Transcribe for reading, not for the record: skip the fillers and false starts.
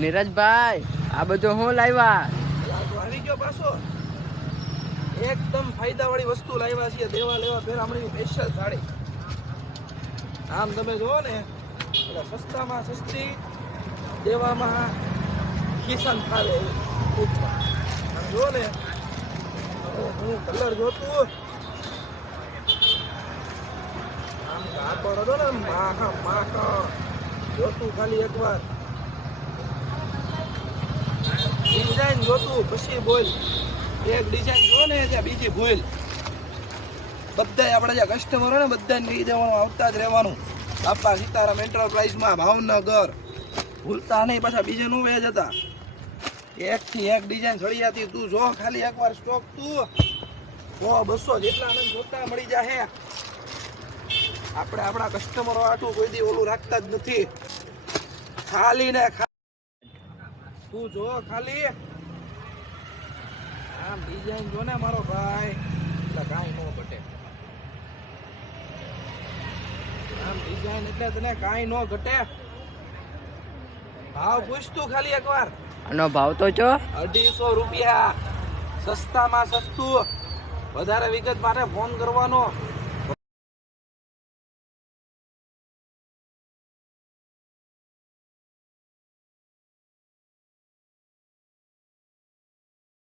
નીરજભાઈ આ બધું હું લાવ્યા? આવી ગયો પાછો. એકદમ ફાયદા વાળી વસ્તુ લાવ્યા છીએ. દેવા લેવા ભેરામણી સ્પેશિયલ સાડી. આમ તમે જુઓ ને એટલે સસ્તામાં સસ્તી, દેવામાં કિશન ફાવે એવી. આમ જુઓ ને હું કલર જોતું આમ કાપડ હતો ને માખા જોતું ખાલી એકવાર ડિઝાઇન જોતું પછી બોલ. એક ડિઝાઇન જો ને ત્યાં બીજી ભૂલ. બધા આપણે જે કસ્ટમર હોય ને બધાને લઈ જવાનું, આવતા જ રહેવાનું. બાપા સીતારામ એન્ટરપ્રાઇઝમાં ભાવનગર ભૂલતા નહીં. પાછા બીજે નું વેજ હતા. એકથી એક ડિઝાઇન સળિયાતી તું જો ખાલી એકવાર સ્ટોક તું 100-200 જેટલા મને જોતા મળી જાય. આપણે આપણા કસ્ટમરો આટલું કોઈ દી ઓલું રાખતા જ નથી. ખાલી ને તું જો ખાલી આમ ડિઝાઇન જો ને મારો ભાઈ એટલે કાંઈ ન ઘટે. આમ ડિઝાઇન એટલે તને કાંઈ ન ઘટે. ભાવ પૂછતું ખાલી એકવાર. આનો ભાવ તો છો 250 રૂપિયા. સસ્તામાં સસ્તું. વધારે વિગત માટે ફોન કરવાનો.